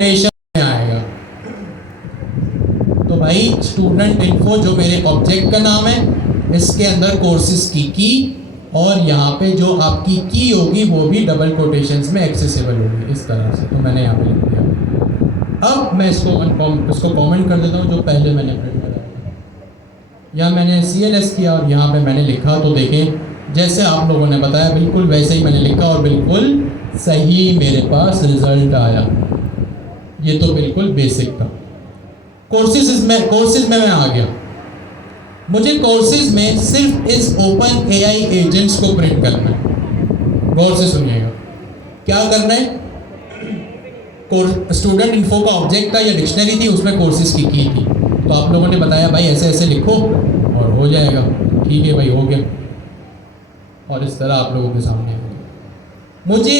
में आएगा। तो भाई स्टूडेंट इन्फो जो मेरे ऑब्जेक्ट का नाम है, इसके अंदर कोर्सेज की और यहाँ पे जो आपकी की होगी वो भी डबल कोटेशंस में एक्सेसिबल होगी इस तरह से। तो मैंने यहाँ पे लिख दिया। अब मैं इसको कमेंट कर देता हूँ जो पहले मैंने प्रिंट करा था। यहाँ मैंने CLS किया और यहाँ पे मैंने लिखा, तो देखें जैसे आप लोगों ने बताया बिल्कुल वैसे ही मैंने लिखा और बिल्कुल सही मेरे पास रिजल्ट आया। ये तो बिल्कुल बेसिक था। कोर्सेज में मैं आ गया। मुझे कोर्सेज में सिर्फ इस ओपन AI एजेंट्स को प्रिंट करना है। गौर से सुनिएगा क्या करना है। स्टूडेंट इन्फो का ऑब्जेक्ट था या डिक्शनरी थी, उसमें कोर्सेज की थी। तो आप लोगों ने बताया भाई ऐसे ऐसे लिखो और हो जाएगा। ठीक है भाई, हो गया। और इस तरह आप लोगों के सामने हो गया। मुझे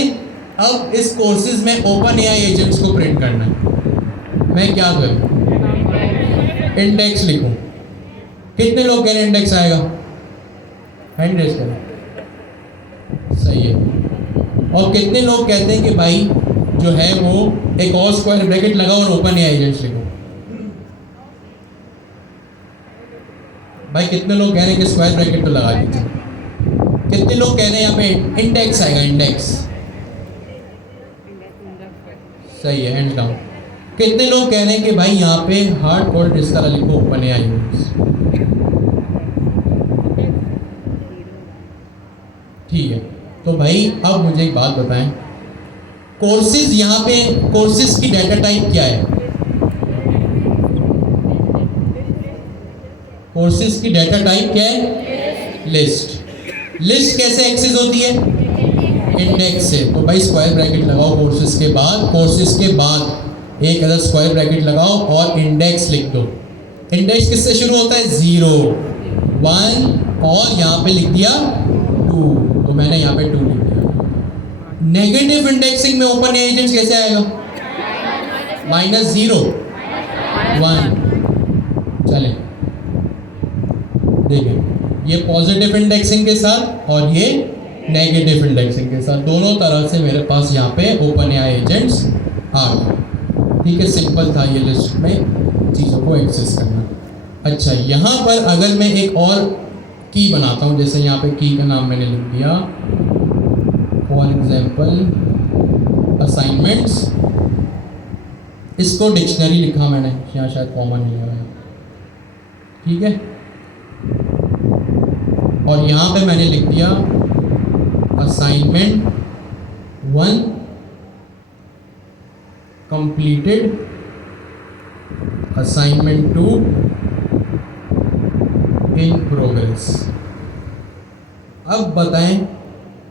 अब इस कोर्सेज में ओपन AI एजेंट्स को प्रिंट करना है। मैं क्या करूं? इंडेक्स लिखूं। कितने लोग कह रहे हैं इंडेक्स आएगा? हैंड रेज करें। सही है। और कितने लोग कहते हैं कि भाई जो है वो एक और स्क्वायर ब्रैकेट लगाओ और ओपन AI एजेंट्स लिखो? भाई कितने लोग कह रहे हैं कि स्क्वायर ब्रैकेट तो लगा दीजिए? कितने लोग कह रहे हैं यहाँ पे इंडेक्स आएगा? इंडेक्स सही है, हैंड डाउन। कितने लोग कह रहे हैं कि भाई यहाँ पे हार्ड कोड इस तरह लिखो ओपन AI एजेंट्स? ठीक है। तो भाई अब मुझे एक बात बताएं, कोर्सेज यहाँ पे कोर्सेज की डाटा टाइप क्या है? कोर्सेज की डाटा टाइप क्या है? लिस्ट। लिस्ट कैसे एक्सेस होती है? इंडेक्स से। तो भाई स्क्वायर ब्रैकेट लगाओ कोर्सेज के बाद एक अदर स्क्वायर ब्रैकेट लगाओ और इंडेक्स लिख दो। इंडेक्स किससे शुरू होता है? 0, 1 और यहाँ पे लिख दिया 2। तो मैंने यहाँ पे 2 लिख दिया। नेगेटिव इंडेक्सिंग में ओपन AI एजेंट्स कैसे आएगा? -0, 1। चले देखें, ये पॉजिटिव इंडेक्सिंग के साथ और ये नेगेटिव इंडेक्सिंग के साथ, दोनों तरह से मेरे पास यहाँ पे ओपन AI एजेंट्स आ गए। ठीक है, सिंपल था ये लिस्ट में चीज़ों को एक्सेस करना। अच्छा, यहाँ पर अगर मैं एक और की बनाता हूँ, जैसे यहाँ पे की का नाम मैंने लिख दिया फॉर एग्जाम्पल असाइनमेंट्स। इसको डिक्शनरी लिखा मैंने, यहाँ शायद कॉमन नहीं है। ठीक है, और यहाँ पे मैंने लिख दिया assignment 1 completed, assignment 2 in progress. अब बताएं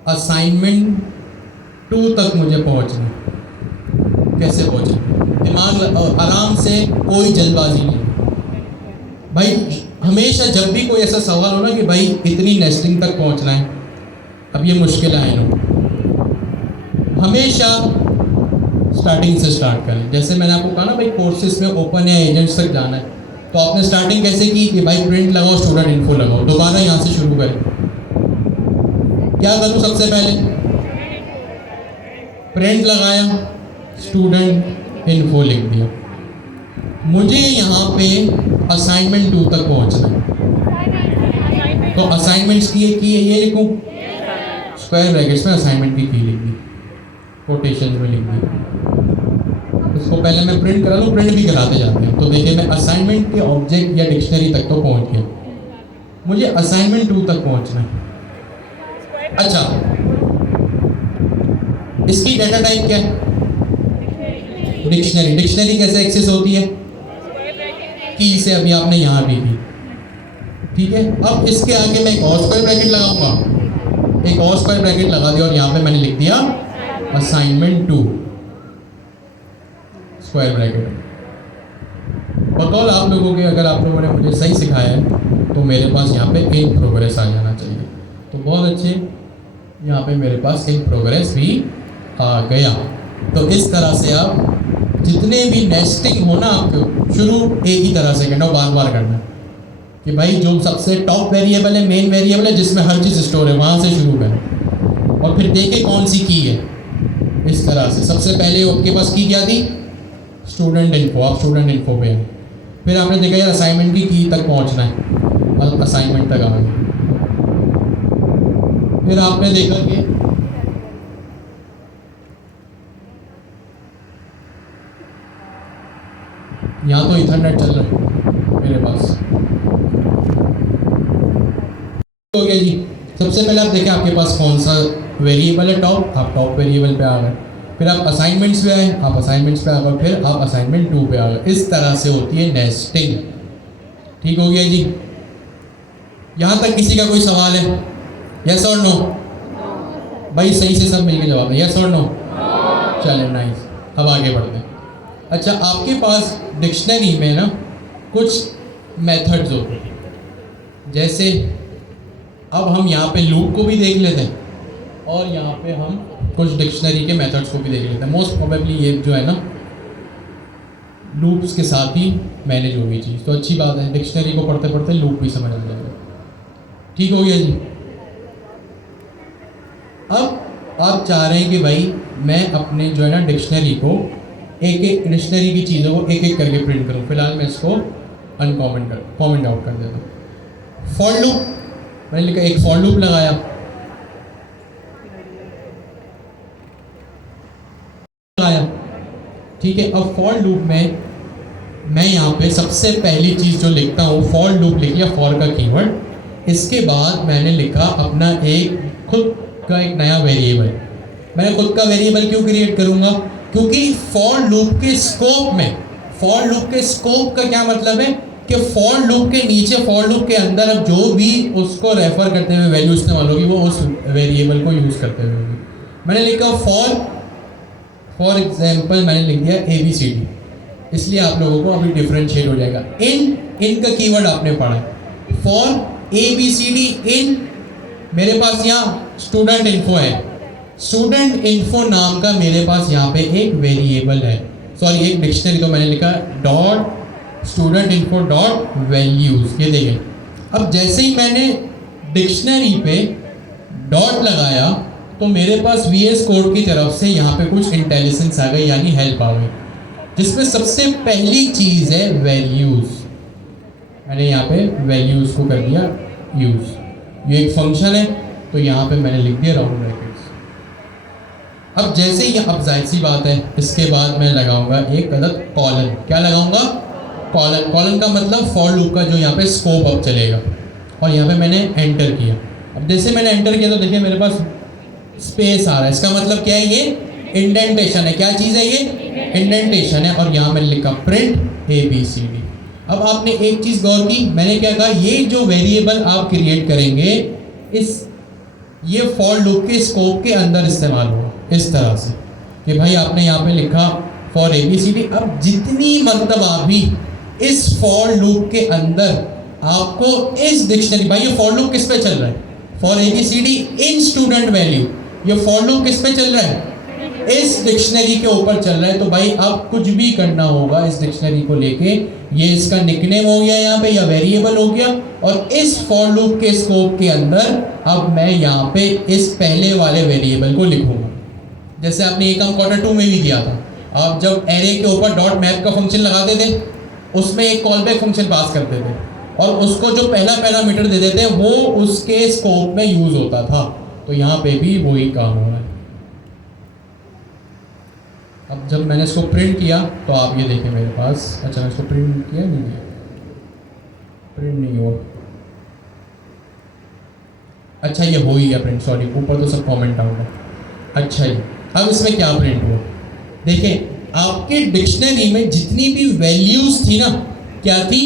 असाइनमेंट 2 तक मुझे पहुंचना, कैसे पहुंचना? दिमाग आराम से, कोई जल्दबाजी नहीं भाई। हमेशा जब भी कोई ऐसा सवाल हो ना कि भाई इतनी नेस्टिंग तक पहुंचना है, अब ये मुश्किल है ना, हमेशा स्टार्टिंग से स्टार्ट करें। जैसे मैंने आपको कहा ना भाई कोर्सेज में ओपन AI एजेंट्स तक जाना है, तो आपने स्टार्टिंग कैसे की कि भाई प्रिंट लगाओ, स्टूडेंट इन्फो लगाओ। दोबारा यहाँ से शुरू करें। क्या करूँ? सबसे पहले प्रिंट लगाया, स्टूडेंट इन्फो लिख दिया। मुझे यहाँ पे असाइनमेंट 2 तक पहुँचना है, तो असाइनमेंट्स की ये लिखूँ, स्क्वायर ब्रैकेट्स में असाइनमेंट की लिख दी, कोटेशन में लिख दी। इसको पहले मैं प्रिंट करा लूँ, प्रिंट भी कराते जाते हैं। तो देखिए मैं असाइनमेंट के ऑब्जेक्ट या डिक्शनरी तक तो पहुँच गया। मुझे असाइनमेंट 2 तक पहुँचना है। अच्छा, इसकी डाटा टाइप क्या है? डिक्शनरी। डिक्शनरी कैसे एक्सेस होती है? की से अभी आपने यहाँ भी दी। ठीक है, अब इसके आगे मैं एक और स्क्वायर ब्रैकेट लगाऊंगा, एक और स्क्वायर ब्रैकेट लगा दिया और यहाँ पे मैंने लिख दिया असाइनमेंट 2 स्क्वायर ब्रैकेट। बकौल आप लोगों के, अगर आप लोगों ने मुझे सही सिखाया है तो मेरे पास यहाँ पे इन प्रोग्रेस आ जाना चाहिए। तो बहुत अच्छे, यहाँ पे मेरे पास इन प्रोग्रेस भी आ गया। तो इस तरह से आप जितने भी नेस्टिंग हो ना, आपको शुरू एक ही तरह से करना, बार बार करना कि भाई जो सबसे टॉप वेरिएबल है, मेन वेरिएबल है जिसमें हर चीज़ स्टोर है, वहाँ से शुरू करें और फिर देखें कौन सी की है। इस तरह से सबसे पहले आपके पास की क्या थी? स्टूडेंट इन्फो, आप स्टूडेंट इन्फो पे हैं। फिर आपने देखा यार असाइनमेंट की तक पहुंचना है, अब असाइनमेंट तक आ गए। फिर आपने देखा कि यहाँ तो इथरनेट चल रहा है मेरे पास। हो गया जी। सबसे पहले आप देखें आपके पास कौन सा वेरिएबल है टॉप, आप टॉप वेरिएबल पे आ गए। फिर आप असाइनमेंट्स पे आए, आप असाइनमेंट्स पे आ गए। फिर आप असाइनमेंट 2 पे आ गए। इस तरह से होती है नेस्टिंग। ठीक हो गया जी। यहाँ तक किसी का कोई सवाल है? यस और नो? भाई सही से सब मिलके जवाब है, यस और नो? चले नाइस। अब आगे बढ़ते हैं। अच्छा, आपके पास डिक्शनरी में ना कुछ मेथड्स होते हैं। जैसे अब हम यहाँ पे लूप को भी देख लेते हैं और यहाँ पे हम कुछ डिक्शनरी के मेथड्स को भी देख लेते हैं। मोस्ट प्रोबेबली ये जो है ना लूप्स के साथ ही मैनेज होगी चीज़, तो अच्छी बात है। डिक्शनरी को पढ़ते पढ़ते लूप भी समझ आ जाएगा। ठीक हो गया जी। अब आप चाह रहे हैं कि भाई मैं अपने जो है ना डिक्शनरी को एक एक डिक्शनरी की चीज़ों को एक एक करके प्रिंट करूँ। फिलहाल मैं इसको कॉमेंट आउट कर देता हूँ। फॉर लूप मैंने लिखा, एक फॉर लूप लगाया, ठीक है। अब फॉर लूप में मैं यहाँ पे सबसे पहली चीज़ जो लिखता हूँ, फॉर लूप लिख लिया, फॉर का कीवर्ड। इसके बाद मैंने लिखा अपना एक खुद का एक नया वेरिएबल। मैं खुद का वेरिएबल क्यों क्रिएट करूँगा? क्योंकि फॉर लूप के स्कोप में, फॉर लूप के स्कोप का क्या मतलब है कि फॉर लूप के नीचे, फॉर लूप के अंदर अब जो भी उसको रेफर करते हुए वैल्यू इस्तेमाल होगी वो उस वेरिएबल को यूज़ करते हुए होगी। मैंने लिखा फॉर एग्जाम्पल मैंने लिख दिया ABCD, इसलिए आप लोगों को अभी डिफरेंशिएट हो जाएगा। इन का कीवर्ड आपने पढ़ा है। फॉर ABCD इन, मेरे पास यहाँ स्टूडेंट इन्फो है। स्टूडेंट इन्फो नाम का मेरे पास यहाँ पे एक वेरिएबल है, सॉरी एक डिक्शनरी। तो मैंने लिखा dot student info dot values. ये देखें, अब जैसे ही मैंने डिक्शनरी पे डॉट लगाया तो मेरे पास VS कोड की तरफ से यहाँ पे कुछ इंटेलिजेंस आ गई, यानी हेल्प आ गई, जिसमें सबसे पहली चीज़ है वैल्यूज। मैंने यहाँ पे वैल्यूज को कर दिया यूज। ये एक फंक्शन है, तो यहाँ पे मैंने लिख दिया राउंड ब्रैकेट्स। अब जैसे ही, अब जाहिर सी बात है, इसके बाद मैं लगाऊंगा एक अदद कॉलन। क्या लगाऊंगा? कॉलन। कॉलन का मतलब फॉर लूप का जो यहाँ पे स्कोप अब चलेगा। और यहाँ पे मैंने एंटर किया। अब जैसे मैंने एंटर किया तो देखिए मेरे पास स्पेस आ रहा है। इसका मतलब क्या है? ये इंडेंटेशन है। क्या चीज़ है ये? इंडेंटेशन है। और यहाँ मैंने लिखा प्रिंट ABCD। अब आपने एक चीज़ गौर की, मैंने क्या कहा, ये जो वेरिएबल आप क्रिएट करेंगे ये फॉर लूप के स्कोप के अंदर इस्तेमाल होगा। इस तरह से कि भाई आपने यहाँ पे लिखा फॉर ABCD। अब जितनी मरतबा भी इस फॉर लूप के अंदर आपको इस डिक्शनरी, भाई ये फॉर लूप किस पे चल रहा है? For ABCD in student value. ये फॉर लूप किस पे चल रहा है? इस डिक्शनरी के ऊपर चल रहा है। तो भाई अब कुछ भी करना होगा इस डिक्शनरी को लेके, ये इसका निकनेम हो गया यहाँ पे या वेरिएबल हो गया। और इस फॉर लूप के स्कोप के अंदर अब मैं यहाँ पे इस पहले वाले वेरिएबल को लिखूंगा। जैसे आपने ये काम क्वार्टर 2 में भी किया था। आप जब एरे के ऊपर डॉट मैप का फंक्शन लगाते थे, उसमें एक कॉल बैक फंक्शन पास करते थे और उसको जो पहला पैरामीटर दे देते वो उसके स्कोप में यूज होता था। तो यहाँ पे भी वही काम हो रहा है। अब जब मैंने इसको प्रिंट किया तो आप ये देखें मेरे पास, अच्छा मैं इसको प्रिंट किया नहीं किया, प्रिंट नहीं हुआ। अच्छा ये हो ही गया प्रिंट, सॉरी ऊपर तो सब कमेंट आउट है। अच्छा जी, अब इसमें क्या प्रिंट हुआ? देखें आपके डिक्शनरी में जितनी भी वैल्यूज थी ना, क्या थी?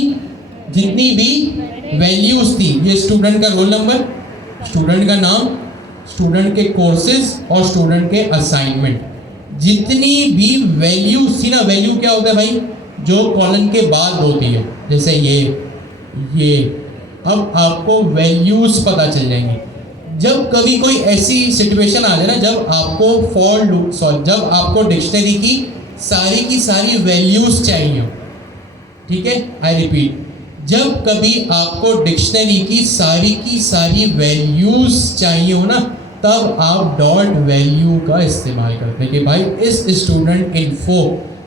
जितनी भी वैल्यूज थी, ये स्टूडेंट का रोल नंबर, स्टूडेंट का नाम, स्टूडेंट के कोर्सेज और स्टूडेंट के असाइनमेंट, जितनी भी वैल्यूज थी ना। वैल्यू क्या होता है भाई? जो कॉलन के बाद होती है, जैसे ये। अब आपको वैल्यूज पता चल जाएंगी। जब कभी कोई ऐसी सिचुएशन आ जाए ना, जब आपको फॉर लूप, जब आपको डिक्शनरी की सारी वैल्यूज चाहिए, ठीक है, आई रिपीट, जब कभी आपको डिक्शनरी की सारी वैल्यूज चाहिए हो ना, तब आप डॉट वैल्यू का इस्तेमाल करते हैं कि भाई इस स्टूडेंट इन्फो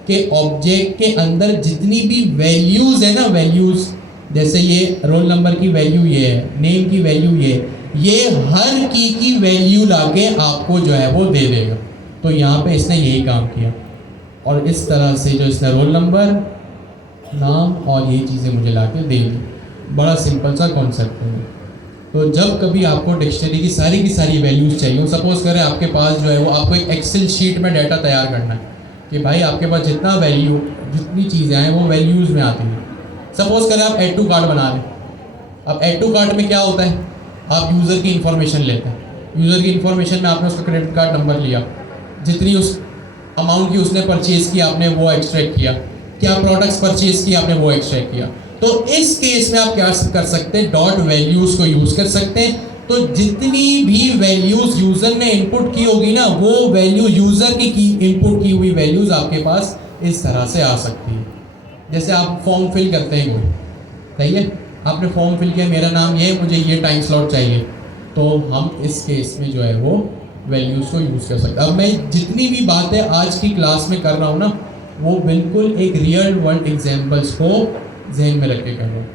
कि ऑब्जेक्ट के अंदर जितनी भी वैल्यूज़ है ना, वैल्यूज़ जैसे ये रोल नंबर की वैल्यू ये है, नेम की वैल्यू ये हर की वैल्यू लाके आपको जो है वो दे देगा। तो यहाँ पे इसने यही काम किया और इस तरह से जो इसने रोल नंबर, नाम और ये चीज़ें मुझे लाके दे दी। बड़ा सिंपल सा कॉन्सेप्ट है। तो जब कभी आपको डिक्शनरी की सारी वैल्यूज़ चाहिए, सपोज करें आपके पास जो है वो आपको एक एक्सेल शीट में डाटा तैयार करना है कि भाई आपके पास जितना वैल्यू, जितनी चीज़ें हैं वो वैल्यूज़ में आती हैं। सपोज करें आप ऐड टू कार्ट बना रहे हैं। अब ऐड टू कार्ट में क्या होता है, आप यूज़र की इन्फॉर्मेशन लेते हैं। यूज़र की इन्फॉर्मेशन में आपने उसका क्रेडिट कार्ड नंबर लिया, जितनी उस अमाउंट की उसने परचेज़ की आपने वो एक्सट्रैक्ट किया, क्या प्रोडक्ट्स परचेज़ किया आपने वो एक्सट्रैक्ट किया। तो इस केस में आप क्या कर सकते हैं, डॉट वैल्यूज़ को यूज़ कर सकते हैं। तो जितनी भी वैल्यूज़ यूज़र ने इनपुट की होगी ना, वो वैल्यू यूज़र की इनपुट की हुई वैल्यूज़ आपके पास इस तरह से आ सकती है। जैसे आप फॉर्म फिल करते हैं कोई, सही है, आपने फॉर्म फिल किया, मेरा नाम ये है, मुझे ये टाइम स्लॉट चाहिए, तो हम इस केस में जो है वो वैल्यूज़ को यूज़ कर सकते हैं। अब मैं जितनी भी बातें आज की क्लास में कर रहा हूँ ना, वो बिल्कुल एक रियल वर्ल्ड एग्जाम्पल्स को जहन में रख के कर रहा हूँ।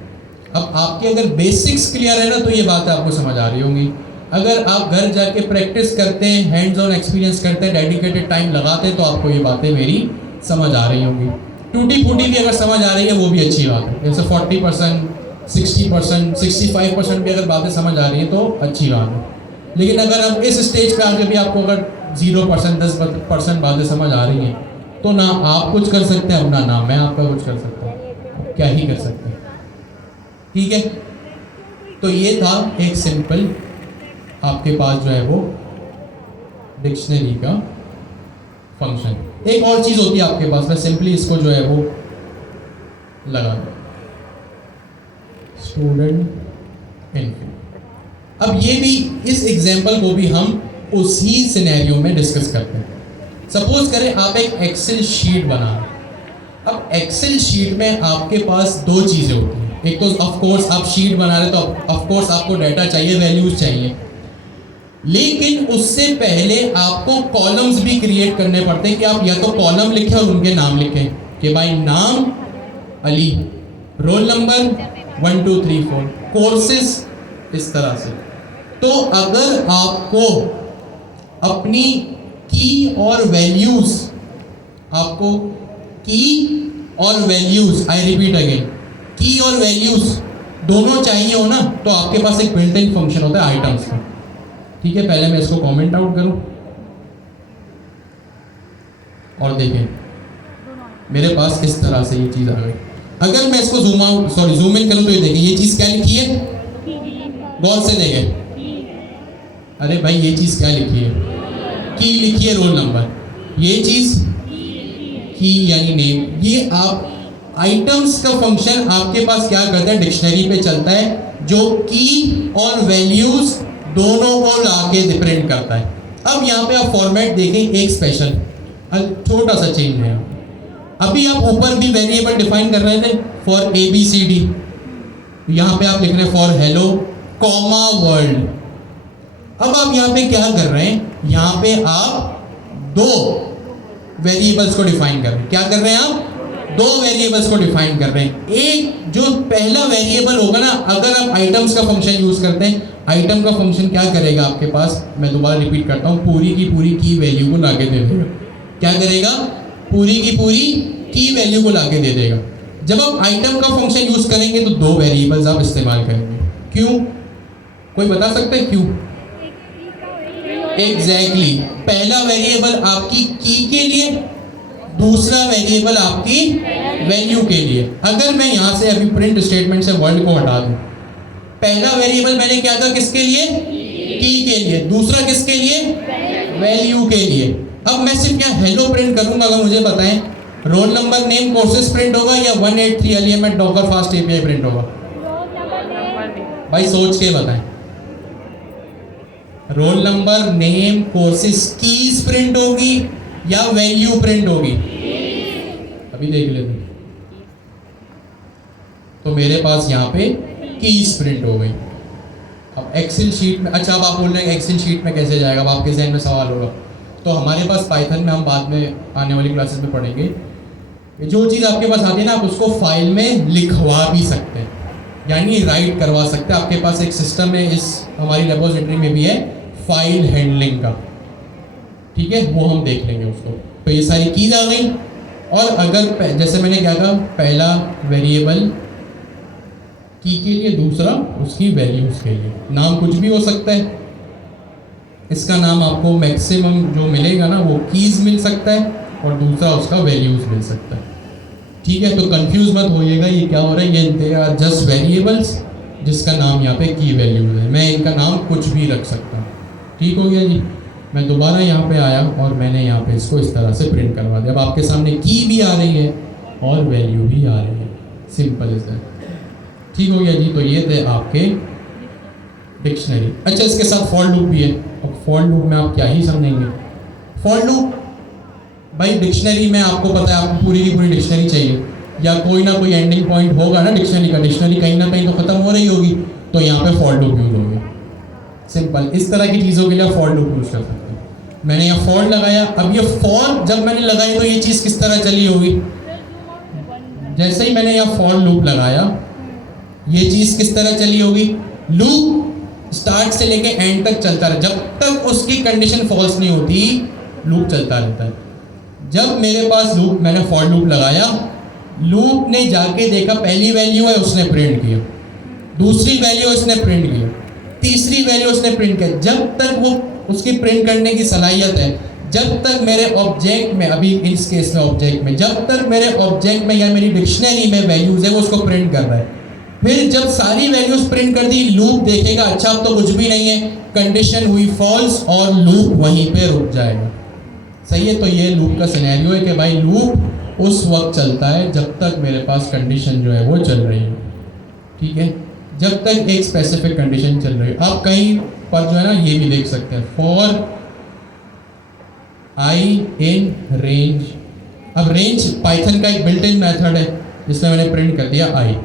अब आपके अगर बेसिक्स क्लियर है ना, तो ये बातें आपको समझ आ रही होंगी। अगर आप घर जाके प्रैक्टिस करते हैं, हैंड्स ऑन एक्सपीरियंस करते हैं, डेडिकेटेड टाइम लगाते हैं, तो आपको ये बातें मेरी समझ आ रही होंगी। टूटी फूटी भी अगर समझ आ रही है वो भी अच्छी बात है। जैसे 40%, 60%, 65% भी अगर बातें समझ आ रही हैं तो अच्छी बात है। लेकिन अगर अब इस स्टेज पे आके भी आपको अगर 0%, 10% बातें समझ आ रही हैं, तो ना आप कुछ कर सकते हैं अपना, ना मैं आपका कुछ कर सकता हूँ, क्या ही कर सकते हैं। ठीक है, तो ये था एक सिंपल आपके पास जो है वो डिक्शनरी का फंक्शन। एक और चीज़ होती है आपके पास, मैं सिंपली इसको जो है वो लगा दूँ, स्टूडेंट इनफो। अब ये भी, इस एग्जाम्पल को भी हम उसी सिनेरियो में डिस्कस करते हैं। सपोज करें आप एक एक्सेल शीट बना रहे हैं। अब एक्सेल शीट में आपके पास दो चीज़ें होती हैं। एक तो ऑफ कोर्स आप शीट बना रहे हैं तो ऑफ कोर्स आपको डाटा चाहिए, वैल्यूज चाहिए, लेकिन उससे पहले आपको कॉलम्स भी क्रिएट करने पड़ते हैं कि आप या तो कॉलम लिखें और उनके नाम लिखें कि भाई नाम अली, रोल नंबर 1 2 3 4, कोर्सेज, इस तरह से। तो अगर आपको अपनी की और वैल्यूज, आपको की और वैल्यूज, आई रिपीट अगेन, की और वैल्यूज दोनों चाहिए हो ना, तो आपके पास एक बिल्ट इन फंक्शन होता है आइटम्स का। ठीक है, पहले मैं इसको कमेंट आउट करूं और देखें मेरे पास किस तरह से ये चीज़ आ गई। अगर मैं इसको जूम इन करूं तो ये देखिए, ये चीज़ क्या लिखी है, गौर से देखें। अरे भाई ये चीज़ क्या लिखी है, की लिखी है, रोल नंबर, ये चीज़ की यानी नेम। ये आप आइटम्स का फंक्शन आपके पास क्या करता है, डिक्शनरी पे चलता है, जो की और वैल्यूज दोनों को लाके प्रिंट करता है। अब यहाँ पे आप फॉर्मेट देखें, एक स्पेशल छोटा सा चेंज है। अभी आप ऊपर भी वेरिएबल डिफाइन कर रहे थे फॉर ABCD, यहाँ पे आप लिख रहे हैं फॉर हेलो कॉमा वर्ल्ड। अब आप यहाँ पे क्या कर रहे हैं, यहाँ पे आप दो वेरिएबल्स को डिफाइन कर रहे हैं। क्या कर रहे हैं आप, दो वेरिएबल्स को डिफाइन कर रहे हैं। एक जो पहला वेरिएबल होगा ना, अगर आप आइटम्स का फंक्शन यूज करते हैं, आइटम का फंक्शन क्या करेगा आपके पास, मैं दोबारा रिपीट करता हूँ, पूरी की पूरी की वैल्यू को लाके दे देगा। क्या करेगा, पूरी की पूरी की वैल्यू को लाके दे देगा। जब आप आइटम का फंक्शन यूज करेंगे तो दो वेरिएबल्स आप इस्तेमाल करेंगे। क्यों, कोई बता सकता है क्यों? एग्जैक्टली, पहला वेरिएबल आपकी की के लिए, दूसरा वेरिएबल आपकी वैल्यू के लिए। अगर मैं यहाँ से अभी प्रिंट स्टेटमेंट से वर्ल्ड को हटा दूँ, पहला वेरिएबल मैंने क्या था, किसके लिए, की के लिए, दूसरा किसके लिए, वैल्यू के लिए। अब मैं सिर्फ यहाँ हेलो प्रिंट करूँगा, अगर मुझे बताएं roll number name courses print होगा या 183 element Docker fast API print होगा? भाई सोच के बताएं, roll number name courses keys print होगी या वैल्यू प्रिंट होगी? अभी देख लेते हैं। तो मेरे पास यहाँ पे कीज प्रिंट हो गई। अब एक्सेल शीट में, अच्छा अब आप बोल रहे हैं एक्सेल शीट में कैसे जाएगा, अब आपके जहन में सवाल होगा। तो हमारे पास पाइथन में, हम बाद में आने वाली क्लासेस में पढ़ेंगे, जो चीज़ आपके पास आती है ना, आप उसको फाइल में लिखवा भी सकते हैं, यानी राइट करवा सकते हैं। आपके पास एक सिस्टम है, इस हमारी लेबोरेटरी में भी है, फाइल हैंडलिंग का, ठीक है, वो हम देख लेंगे उसको। तो ये सारी कीज आ गई। और अगर जैसे मैंने क्या कहा, पहला वेरिएबल की के लिए, दूसरा उसकी वैल्यूज के लिए। नाम कुछ भी हो सकता है, इसका नाम आपको मैक्सिमम जो मिलेगा ना वो कीज मिल सकता है, और दूसरा उसका वैल्यूज मिल सकता है, ठीक है। तो कंफ्यूज मत होइएगा, ये क्या हो रहा है, ये दे आर जस्ट वेरिएबल्स जिसका नाम यहाँ पे की वैल्यूज है। मैं इनका नाम कुछ भी रख सकता हूँ, ठीक हो गया जी। मैं दोबारा यहाँ पे आया और मैंने यहाँ पे इसको इस तरह से प्रिंट करवा दिया। अब आपके सामने की भी आ रही है और वैल्यू भी आ रही है, सिंपल इज दैट, ठीक हो गया जी। तो ये थे आपके डिक्शनरी। अच्छा, इसके साथ फॉर लूप भी है। अब फॉर लूप में आप क्या ही समझेंगे। फॉर लूप भाई डिक्शनरी में आपको पता है, आपको पूरी की पूरी डिक्शनरी चाहिए, या कोई ना कोई एंडिंग पॉइंट होगा ना डिक्शनरी का, डिक्शनरी कहीं ना कहीं तो खत्म हो रही होगी, तो यहाँ पे फॉर लूप यूज होगी। सिंपल, इस तरह की चीज़ों के लिए फॉर लूप यूज कर सकते हैं। मैंने यहाँ फॉर लगाया, अब ये फॉर जब मैंने लगाई तो ये चीज़ किस तरह चली होगी, जैसे ही मैंने यहाँ फॉर लूप लगाया ये चीज़ किस तरह चली होगी, लूप स्टार्ट से लेके एंड तक चलता रहा, जब तक उसकी कंडीशन फॉल्स नहीं होती लूप चलता रहता है। जब मेरे पास लूप, मैंने फॉर लूप लगाया, लूप ने जाके देखा पहली वैल्यू है उसने प्रिंट किया, दूसरी वैल्यू उसने प्रिंट किया, तीसरी वैल्यू उसने प्रिंट किया, जब तक वो उसकी प्रिंट करने की सलाहियत है, जब तक मेरे ऑब्जेक्ट में, अभी इस केस में ऑब्जेक्ट में, जब तक मेरे ऑब्जेक्ट में या मेरी डिक्शनरी में वैल्यूज है वो उसको प्रिंट कर रहा है। फिर जब सारी वैल्यूज प्रिंट कर दी, लूप देखेगा अच्छा अब तो कुछ भी नहीं है, कंडीशन हुई फॉल्स और लूप वहीं पे रुक जाएगा। सही है, तो ये लूप का सिनेरियो है कि भाई लूप उस वक्त चलता है जब तक मेरे पास कंडीशन जो है वो चल रही है, ठीक है, जब तक एक स्पेसिफिक कंडीशन चल रही है। आप कहीं पर जो है ना ये भी देख सकते हैं, फॉर आई इन रेंज। अब रेंज पाइथन का एक बिल्ट इन मेथड है जिसमें मैंने प्रिंट कर दिया आई।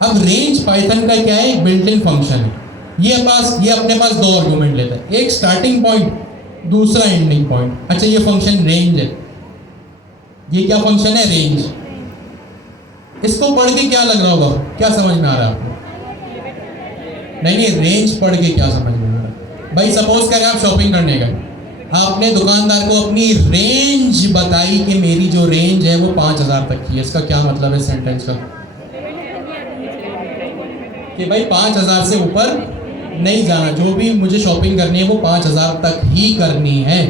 अब रेंज पाइथन का क्या है, एक बिल्ट इन फंक्शन है। ये अपने पास दो आर्गुमेंट लेता है, एक स्टार्टिंग पॉइंट, दूसरा एंडिंग पॉइंट। अच्छा, ये फंक्शन रेंज है, ये क्या फंक्शन है, रेंज। इसको पढ़ के क्या लग रहा होगा, क्या समझ में आ रहा है आपको? नहीं, रेंज पढ़ के क्या समझ में आ रहा है भाई? सपोज करें आप शॉपिंग करने गए, आपने दुकानदार को अपनी रेंज बताई कि मेरी जो रेंज है वो 5,000 तक की है। इसका क्या मतलब है सेंटेंस का, कि भाई 5,000 से ऊपर नहीं जाना, जो भी मुझे शॉपिंग करनी है वो 5,000 तक ही करनी है।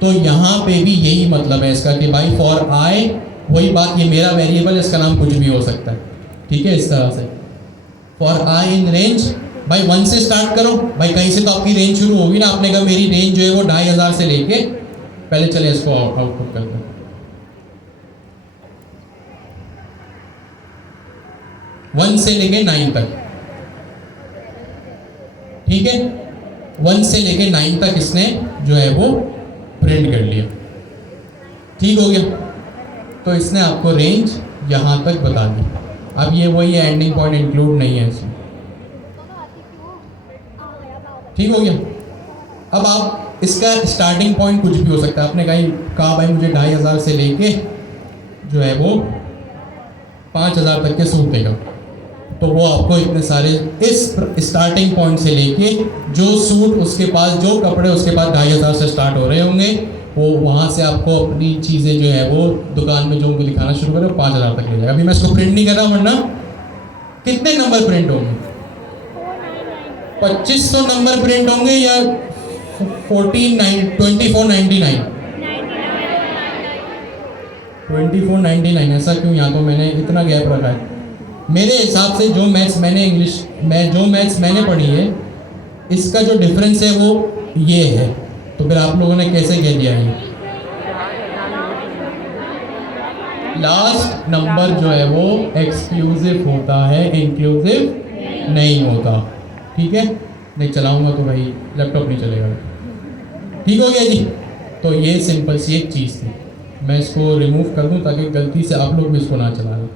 तो यहाँ पे भी यही मतलब है इसका कि भाई फॉर आई, वही बात, ये मेरा वेरिएबल, इसका नाम कुछ भी हो सकता है, ठीक है, इस तरह से। फॉर आई इन रेंज, भाई 1 से स्टार्ट करो, भाई कहीं से तो आपकी रेंज शुरू होगी ना। आपने कहा मेरी रेंज जो है वो 2,500 से लेके, पहले चले इसको आउटपुट करते हैं, 1 से लेके 9 तक, ठीक है, 1 से लेके 9 तक इसने जो है वो प्रिंट कर लिया, ठीक हो गया। तो इसने आपको रेंज यहाँ तक बता दी। अब ये वही एंडिंग पॉइंट इंक्लूड नहीं है इसमें, ठीक हो गया। अब आप इसका स्टार्टिंग पॉइंट कुछ भी हो सकता है। आपने कहा भाई मुझे 2,500 से लेके जो है वो 5,000 तक के सूट देगा, तो वो आपको इतने सारे इस स्टार्टिंग पॉइंट से लेके जो सूट उसके पास, जो कपड़े उसके पास 2,500 से स्टार्ट हो रहे होंगे, वो वहाँ से आपको अपनी चीज़ें जो है वो दुकान में जो उनको दिखाना शुरू करें 5,000 तक ले जाएगा। अभी मैं इसको प्रिंट नहीं कर रहा, वरना कितने नंबर प्रिंट होंगे, 2,500 नंबर प्रिंट होंगे या 2499? 2499। ऐसा क्यों, यहाँ तो मैंने इतना गैप रखा है। मेरे हिसाब से जो मैथ्स मैंने पढ़ी है, इसका जो डिफरेंस है वो ये है। तो फिर आप लोगों ने कैसे कह दिया ये? लास्ट नंबर जो है वो एक्सक्लूसिव होता है, इंक्लूसिव नहीं होता, ठीक है। नहीं चलाऊंगा तो भाई लैपटॉप नहीं चलेगा, ठीक हो गया जी। तो ये सिंपल सी एक चीज़ थी, मैं इसको रिमूव कर दूं ताकि गलती से आप लोग भी इसको ना चला लें,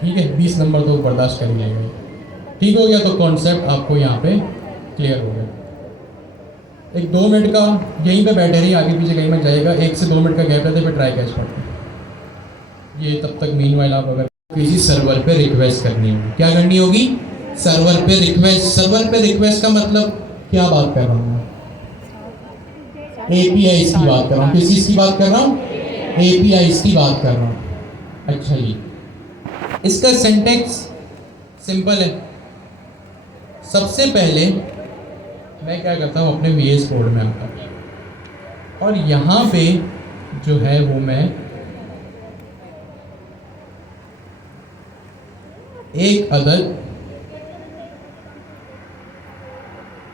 ठीक है। 20 नंबर तो बर्दाश्त कर ही लेंगे, ठीक हो गया। तो कॉन्सेप्ट आपको यहाँ पे क्लियर हो गया। एक 2 मिनट का यहीं पे बैठे रहिए, आगे पीछे कहीं मत जाएगा, 1 से 2 मिनट का गैप रहता है, फिर ट्राई कैच पढ़ते हैं। ये तब तक मीनवाइल आप अगर किसी सर्वर पे रिक्वेस्ट करनी होगी, क्या करनी होगी? सर्वर पे रिक्वेस्ट। सर्वर पे रिक्वेस्ट का मतलब क्या बात कर रहा हूँ मैं? एपीआई की बात कर रहा हूँ। किस चीज़ की बात कर रहा हूँ? एपीआई की बात कर रहा हूँ। अच्छा जी, इसका सिंटैक्स सिंपल है। सबसे पहले मैं क्या करता हूँ, अपने VS कोड में आता हूँ और यहाँ पे जो है वो मैं एक अदर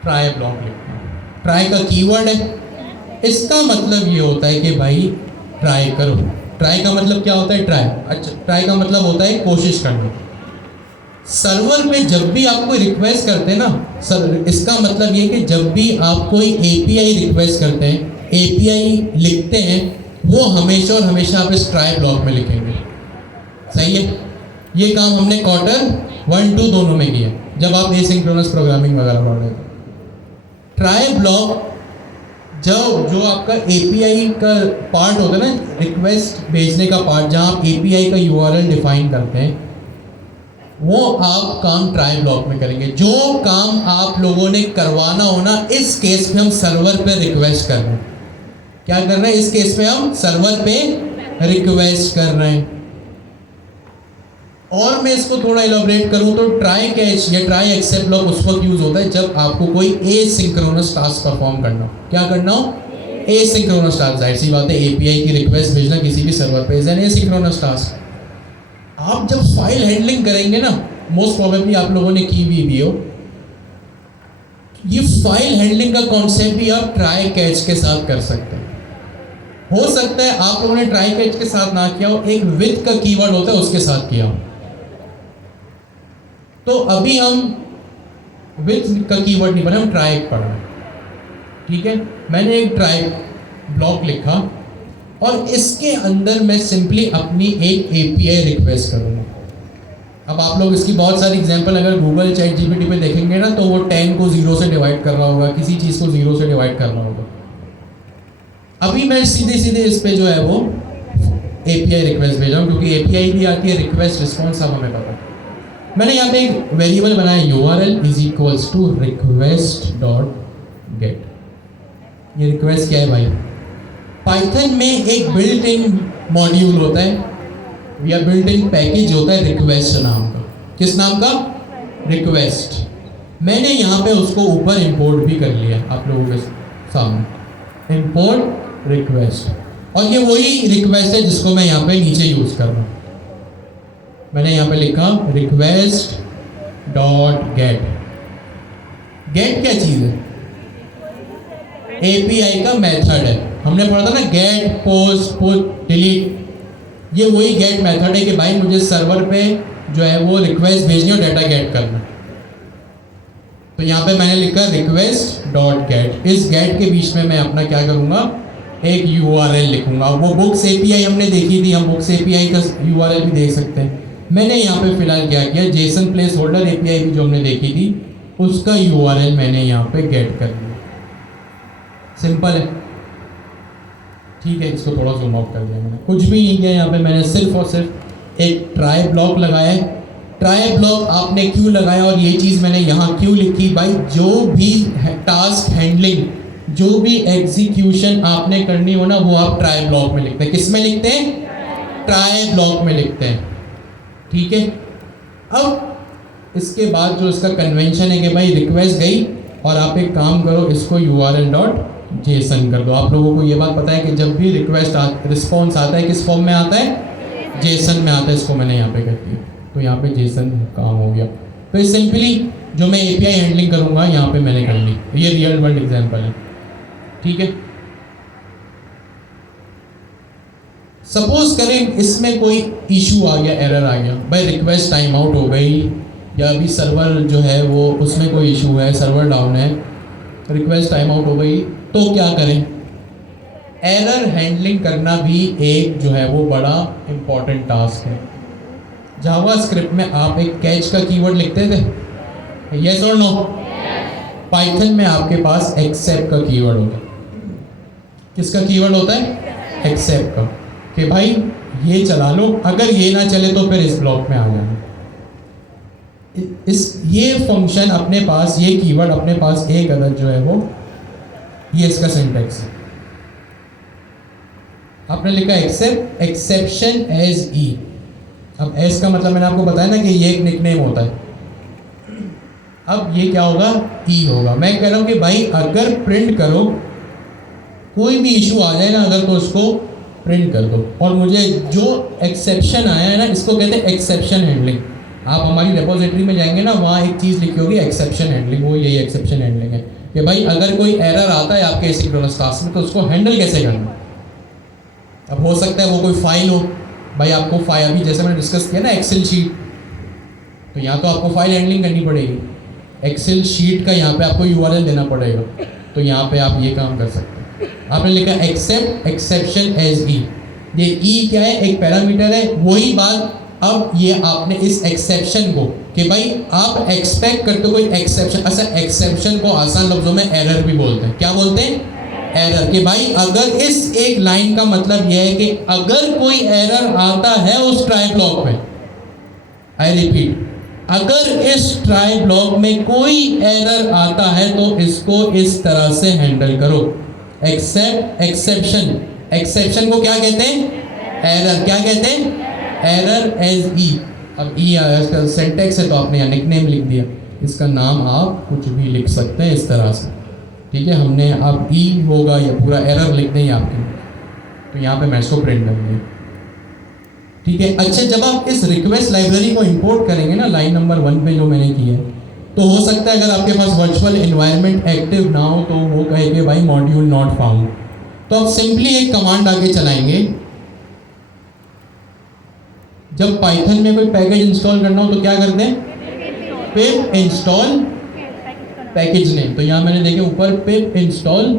ट्राई ब्लॉक लिखता हूँ। ट्राई का कीवर्ड है, इसका मतलब ये होता है कि भाई ट्राई करो। ट्राई का मतलब क्या होता है? ट्राई। अच्छा, ट्राई का मतलब होता है कोशिश करना। सर्वर पे जब भी आप कोई रिक्वेस्ट करते हैं ना सर, इसका मतलब ये कि जब भी आप कोई एपीआई रिक्वेस्ट करते हैं, एपीआई लिखते हैं, वो हमेशा और हमेशा आप इस ट्राई ब्लॉक में लिखेंगे। सही है? ये काम हमने क्वार्टर 1, 2 दोनों में किया जब आप एसिंक्रोनस प्रोग्रामिंग वगैरह पढ़ रहे थे। ट्राई ब्लॉक जो आपका एपीआई का पार्ट होता है ना, रिक्वेस्ट भेजने का पार्ट, जहाँ आप एपीआई का यूआरएल डिफाइन करते हैं, वो आप काम ट्राई ब्लॉक में करेंगे। जो काम आप लोगों ने करवाना हो ना, इस केस में हम सर्वर पे रिक्वेस्ट कर रहे हैं। क्या कर रहे हैं? इस केस में हम सर्वर पे रिक्वेस्ट कर रहे हैं। और मैं इसको थोड़ा इलॉबरेट करूं तो ट्राई कैच या ट्राई एक्सेप्ट ब्लॉक उस वक्त यूज होता है जब आपको कोई एसिंक्रोनस टास्क परफॉर्म करना हो। क्या करना हो? Asynchronous task. जाहिर सी बात है, एपीआई की रिक्वेस्ट भेजना किसी भी सर्वर पे इज एन एसिंक्रोनस टास्क। आप जब फाइल हैंडलिंग करेंगे ना, मोस्ट प्रोबेबली आप लोगों ने की भी हो, ये फाइल हैंडलिंग का कॉन्सेप्ट भी आप ट्राई कैच के साथ कर सकते हैं। हो सकता है आप लोगों ने ट्राई कैच के साथ ना किया हो, एक विथ का कीवर्ड होता है उसके साथ किया हो। तो अभी हम विथ का कीवर्ड नहीं पढ़े, हम ट्राई पढ़ रहे हैं। ठीक है, मैंने एक ट्राई ब्लॉक लिखा और इसके अंदर मैं सिंपली अपनी एक एपीआई रिक्वेस्ट करूँगा। अब आप लोग इसकी बहुत सारी एग्जांपल अगर गूगल चैट जीपीटी पे देखेंगे ना, तो वो 10 को 0 से डिवाइड कर रहा होगा, किसी चीज़ को 0 से डिवाइड कर रहा होगा। अभी मैं सीधे सीधे इस पे जो है वो एपीआई रिक्वेस्ट भेजा हूँ, क्योंकि एपीआई भी आती है, रिक्वेस्ट रिस्पॉन्स सब हमें पता है। मैंने यहाँ पे एक वेरिएबल बनाया URL is equals to request dot get. ये रिक्वेस्ट क्या है भाई? पाइथन में एक बिल्ट इन मॉड्यूल होता है या बिल्ट इन पैकेज होता है रिक्वेस्ट नाम का। किस नाम का? रिक्वेस्ट। मैंने यहाँ पे उसको ऊपर इंपोर्ट भी कर लिया आप लोगों के सामने, इंपोर्ट रिक्वेस्ट। और ये वही रिक्वेस्ट है जिसको मैं यहाँ पे नीचे यूज कर रहा हूँ। मैंने यहाँ पे लिखा रिक्वेस्ट डॉट गेट। गेट क्या चीज़ है? एपीआई का मेथड है। हमने पढ़ा था ना, गेट, पोस्ट, पुट, डिलीट। ये वही गेट मेथड है कि भाई मुझे सर्वर पे जो है वो रिक्वेस्ट भेजनी और डाटा गेट करना। तो यहाँ पे मैंने लिखा रिक्वेस्ट डॉट गेट। इस गेट के बीच में मैं अपना क्या करूँगा? एक URL लिखूंगा। वो बुक्स एपीआई हमने देखी थी, हम बुक्स एपीआई का URL भी देख सकते हैं। मैंने यहाँ पे फिलहाल क्या किया, जेसन प्लेस होल्डर एपीआई भी जो हमने देखी थी, उसका URL मैंने यहाँ पे गेट कर दिया। सिंपल है, ठीक है। इसको थोड़ा जूम आउट कर दिया मैंने, कुछ भी नहीं किया यहाँ पे। मैंने सिर्फ और सिर्फ एक ट्राई ब्लॉक लगाया है। ट्राई ब्लॉक आपने क्यों लगाया और ये चीज़ मैंने यहाँ क्यों लिखी? भाई जो भी टास्क हैंडलिंग, जो भी एग्जीक्यूशन आपने करनी हो ना, वो आप ट्राई ब्लॉक में लिखते हैं। किस में लिखते हैं? ट्राई ब्लॉक में लिखते हैं। ठीक है। अब इसके बाद जो इसका कन्वेंशन है कि भाई रिक्वेस्ट गई और आप एक काम करो, इसको url.json कर दो। आप लोगों को ये बात पता है कि जब भी रिस्पॉन्स आता है किस फॉर्म में आता है? जेसन में आता है। इसको मैंने यहाँ पे कर दिया, तो यहाँ पे जेसन काम हो गया। तो ये सिंपली जो मैं एपीआई हैंडलिंग करूँगा यहाँ पे मैंने कर ली। ये रियल वर्ल्ड एग्जाम्पल है। ठीक है। सपोज करें इसमें कोई इशू आ गया, एरर आ गया, भाई रिक्वेस्ट टाइम आउट हो गई, या अभी सर्वर जो है वो उसमें कोई इशू है, सर्वर डाउन है, रिक्वेस्ट टाइम आउट हो गई, तो क्या करें? एरर हैंडलिंग करना भी एक जो है वो बड़ा इम्पॉर्टेंट टास्क है। जावा स्क्रिप्ट में आप एक कैच का कीवर्ड लिखते थे, यस और नो? पाइथन में आपके पास एक्सेप्ट का कीवर्ड होता है। किसका कीवर्ड होता है? एक्सेप्ट का, कि भाई ये चला लो, अगर ये ना चले तो फिर इस ब्लॉक में आ जाना। ये फंक्शन अपने पास, ये कीवर्ड अपने पास एक अदद जो है वो, ये इसका सिंटैक्स है। आपने लिखा एक्सेप्ट एक्सेप्शन एज ई। अब एज का मतलब मैंने आपको बताया ना कि ये एक निकनेम होता है। अब ये क्या होगा? ई होगा। मैं कह रहा हूं कि भाई अगर प्रिंट करो, कोई भी इशू आ जाए ना अगर, तो उसको प्रिंट कर दो। और मुझे जो एक्सेप्शन आया है ना, इसको कहते हैं एक्सेप्शन हैंडलिंग। आप हमारी रेपोजिटरी में जाएंगे ना, वहाँ एक चीज़ लिखी होगी एक्सेप्शन हैंडलिंग, वो यही एक्सेप्शन हैंडलिंग है कि भाई अगर कोई एरर आता है आपके एसिंक्रोनस टास्क में तो उसको हैंडल कैसे करना। अब हो सकता है वो कोई फाइल हो, भाई आपको फाइल, अभी जैसे मैंने डिस्कस किया ना एक्सेल शीट, तो यहाँ तो आपको फाइल हैंडलिंग करनी पड़ेगी। एक्सेल शीट का यहाँ पे आपको यूआरएल देना पड़ेगा, तो यहाँ पे आप ये काम कर सकते हैं। आपने लिखा एक्सेप्ट एक्सेप्शन एज ई। ये ई क्या है? एक पैरामीटर है। वही बात, अब ये आपने इस एक्सेप्शन को, कि भाई आप एक्सपेक्ट करते हो कोई एक्सेप्शन। अच्छा, एक्सेप्शन को आसान लफ्जों में एरर भी बोलते हैं। क्या बोलते हैं? एरर। कि भाई अगर इस एक लाइन का मतलब यह है कि अगर कोई एरर आता है उस ट्राई ब्लॉक में, आई रिपीट, अगर इस ट्राई ब्लॉक में कोई एरर आता है तो इसको इस तरह से हैंडल करो। Accept exception. एक्सेप्शन को क्या कहते हैं? एरर। क्या कहते हैं? एरर एज ई। अब ई आया, इसका सिंटैक्स है तो आपने यहाँ निकनेम लिख दिया। इसका नाम आप कुछ भी लिख सकते हैं इस तरह से, ठीक है। हमने अब ई होगा या पूरा एरर लिख दें आपकी, तो यहाँ पे मैं इसको प्रिंट कर दिया, ठीक है। अच्छा, जब आप इस रिक्वेस्ट लाइब्रेरी को इंपोर्ट करेंगे ना, लाइन नंबर 1 पे जो मैंने किया है, तो हो सकता है अगर आपके पास वर्चुअल एनवायरनमेंट एक्टिव ना हो तो वो कहेंगे भाई मॉड्यूल नॉट फाउंड। तो आप सिंपली एक कमांड आगे चलाएंगे। जब पाइथन में कोई पैकेज इंस्टॉल करना हो तो क्या करते हैं? पिप इंस्टॉल पैकेज नेम। तो यहाँ मैंने देखे ऊपर पिप इंस्टॉल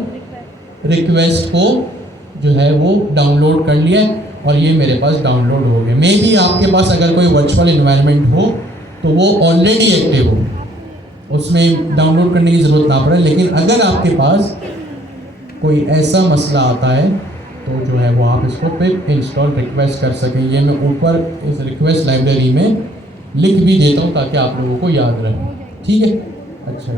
रिक्वेस्ट को जो है वो डाउनलोड कर लिया है और ये मेरे पास डाउनलोड हो गया। मे बी आपके पास अगर कोई वर्चुअल इन्वायरमेंट हो तो वो ऑलरेडी एक्टिव हो, उसमें डाउनलोड करने की ज़रूरत ना पड़े। लेकिन अगर आपके पास कोई ऐसा मसला आता है तो जो है वो आप इसको पिप इंस्टॉल रिक्वेस्ट कर सकें। ये मैं ऊपर इस रिक्वेस्ट लाइब्रेरी में लिख भी देता हूँ ताकि आप लोगों को याद रहे, ठीक है। अच्छा,